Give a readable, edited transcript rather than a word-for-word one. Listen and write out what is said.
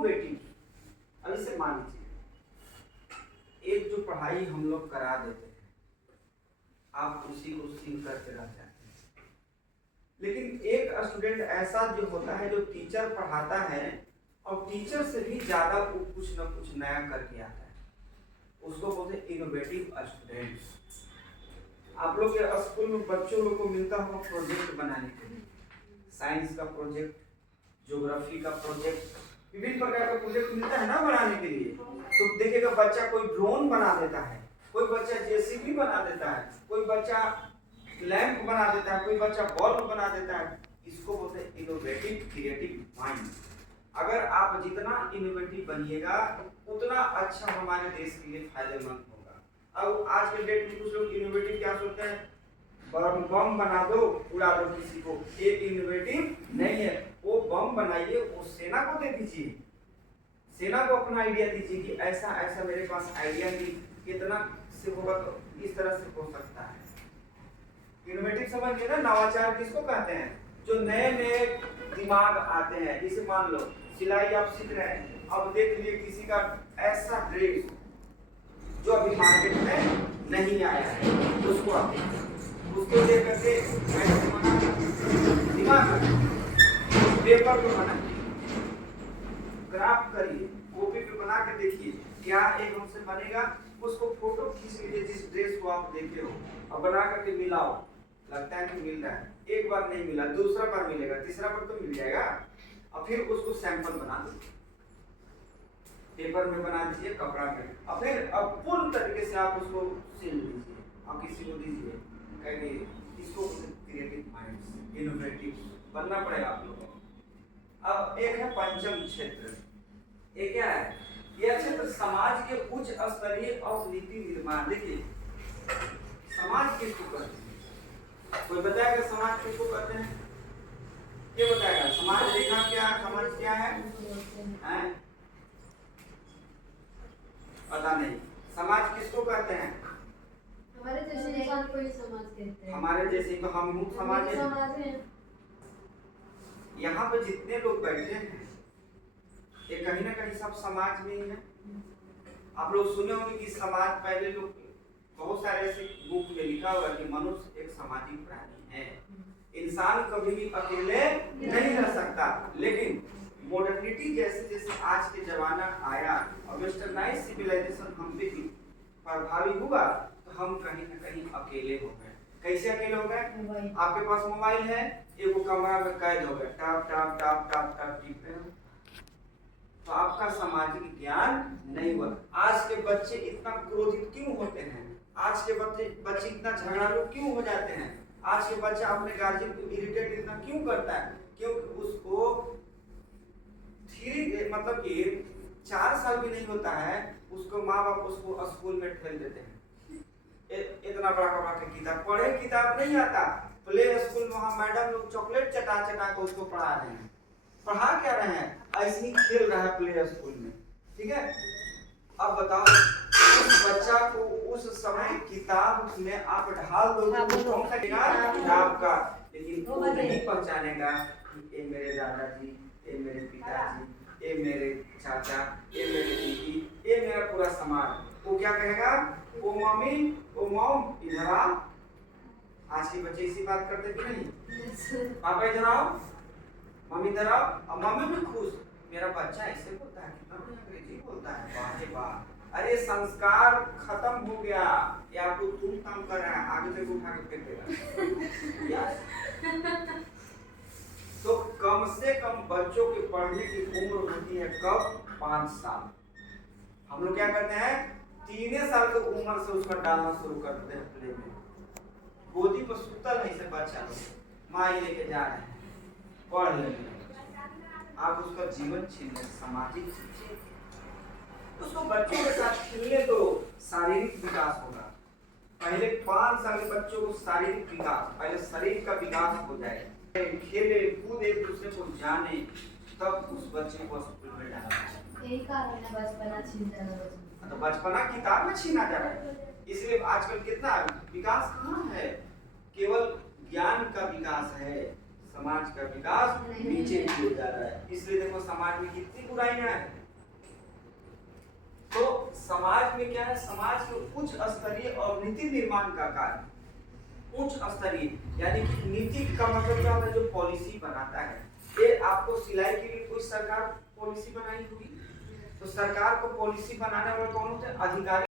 Innovative. अब इसे मान लीजिए एक जो पढ़ाई हम लोग करा देते हैं आप उसी को सीख करके रह जाते हैं, लेकिन एक स्टूडेंट ऐसा जो होता है जो टीचर पढ़ाता है और टीचर से भी ज्यादा कुछ ना कुछ नया करके आता है, उसको बोलते हैं इनोवेटिव स्टूडेंट्स। आप लोग के स्कूल में बच्चों लोग को मिलता होगा प्रोजेक्ट बनाने के लिए, साइंस का प्रोजेक्ट, ज्योग्राफी का प्रोजेक्ट, विभिन्न प्रकार का प्रोजेक्ट मिलता है ना बनाने के लिए। तो देखिएगा बच्चा कोई ड्रोन बना देता है, कोई बच्चा जेसीबी बना देता है, कोई बच्चा लैंप बना देता है, कोई बच्चा बल्ब बना देता है। इसको बोलते हैं इनोवेटिव क्रिएटिव माइंड। अगर आप जितना इनोवेटिव बनिएगा उतना अच्छा हमारे देश के लिए फायदेमंद होगा। अब आज के डेट में कुछ लोग इनोवेटिव क्या सोचते हैं, बम बना दो उड़ा दो किसी को, ये इनोवेटिव नहीं है। वो बम बनाइए, वो सेना को दे दीजिए, सेना को अपना आइडिया दीजिए कि ऐसा ऐसा मेरे पास आइडिया की कितना से होगा तो इस तरह से हो सकता है। इनोवेटिव समझिए ना, नवाचार किसको कहते हैं, जो नए नए दिमाग आते हैं। जैसे मान लो सिलाई आप सीख रहे हैं, अब देख लीजिए किसी का ऐसा ड्रेस जो अभी मार्केट में नहीं आया है, उसको आप उसको देख करके ऐसे बना दिमाग पेपर पे बनाइए, ग्राफ करिए, कॉपी पे बना के देखिए क्या एक हमसे बनेगा। उसको फोटो खींच लीजिए जिस ड्रेस को आप देखे हो और बना करके मिलाओ, लगता है कि मिल रहा है। एक बार नहीं मिला, दूसरा बार मिलेगा, तीसरा बार तो मिल जाएगा। और फिर उसको सैंपल बना दीजिए, पेपर में बना दीजिए, कपड़ा में, और फिर अब पूर्ण तरीके से आप उसको सिल लीजिए और किसी को दीजिए। कहेंगे इसको क्रिएटिव माइंड्स, इनोवेटिव बनना पड़ेगा आप लोगों को। अब एक है पंचम क्षेत्र, ये क्या है, यह क्षेत्र समाज के उच्च स्तरीय और नीति निर्माण। देखिए समाज किसको कहते हैं, कोई बताएगा समाज किसको कहते हैं, ये बताएगा समाज देखा क्या, समाज क्या है, हैं? पता नहीं समाज किसको कहते हैं, हमारे जैसे इंसान को ही समाज कहते हैं। हमारे जैसे तो हम मुक्त समाज है। यहाँ पे जितने लोग बैठे हैं ये कहीं ना कहीं सब समाज में ही है। आप लोग सुने होंगे कि समाज, पहले लोग बहुत सारे ऐसे बुक में लिखा हुआ कि मनुष्य एक सामाजिक प्राणी है, इंसान कभी भी अकेले नहीं रह सकता। लेकिन मॉडर्निटी जैसे जैसे आज के जमाना आया और वेस्टर्नाइज सिविलाइजेशन हम पे प्रभावी हुआ तो हम कहीं ना कहीं अकेले हो गए। कैसे अकेले हो गए, आपके पास मोबाइल है, एक कमरा में कैद हो गए, top top top top top tip रहे हो, तो आपका सामाजिक ज्ञान नहीं हुआ। आज के बच्चे इतना क्रोधित क्यों होते हैं, आज के बच्चे इतना झगड़ालू क्यों हो जाते हैं, आज के बच्चा अपने गार्जियन को इरिटेट इतना क्यों करता है, क्योंकि उसको मतलब कि 4 साल भी नहीं होता है उसको माँ बाप उसको स्कूल में ठेल देते हैं। इतना बड़ा बड़ा किताब पढ़े, किताब नहीं आता, प्ले स्कूल में वहाँ मैडम लोग चॉकलेट चटा चटा के उसको पढ़ा रहे हैं। पढ़ा क्या रहे हैं, ऐसे ही खेल रहा है प्ले स्कूल में, ठीक है। अब बताओ उस बच्चा को उस समय किताब में आप ढाल दोगे कौन सा किताब का, लेकिन वो नहीं पहचानेगा कि ये मेरे दादाजी, ये मेरे पिताजी, ये मेरे चाचा, ये मेरे दीदी, ये मेरा पूरा समाज। वो क्या कहेगा, ओ मम्मी, ओ मॉम इधर आओ। आज के बच्चे इसी बात करते कि नहीं, पापा इधर आओ, मम्मी इधर आओ, और मम्मी भी खुश, मेरा बच्चा ऐसे बोलता है, कितना बढ़िया अंग्रेजी बोलता है, वाह रे वाह। अरे संस्कार खत्म हो गया, ये आपको तुम काम कर रहा है, आगे से उठा के फेंक देगा। तो कम से कम बच्चों के पढ़ने की उम्र होती है कब, 5 साल। हम लोग क्या करते हैं, 3 साल की उम्र से उसका डालना शुरू कर देते हैं प्ले में, गोदी पर सुतल नहीं से बच्चा माँ ही लेके जा रहे हैं पढ़ लेंगे, आप उसका जीवन छीन लें, सामाजिक चीजें उसको बच्चों के साथ खेलने तो शारीरिक विकास होगा। पहले 5 साल के बच्चों को शारीरिक विकास, पहले शरीर का विकास हो जाए, खेले कूद एक दूसरे को जाने, तब उस बच्चे को स्कूल में डाला। यही कारण है बचपना छीन जाना, तो बचपना किताब में छीना जा रहा है। इसलिए आजकल कितना विकास कहाँ है, केवल ज्ञान का विकास है, समाज का विकास नीचे की ओर जा रहा है। इसलिए देखो समाज में कितनी बुराइयां हैं। तो समाज में क्या है, समाज के उच्च स्तरीय और नीति निर्माण का कार्य, उच्च स्तरीय यानी कि नीति का मतलब क्या होता है, जो पॉलिसी बनाता है। ये आपको सिलाई के लिए कोई सरकार पॉलिसी बनाई होगी, तो सरकार को पॉलिसी बनाने वाला कौन होता है, अधिकारी।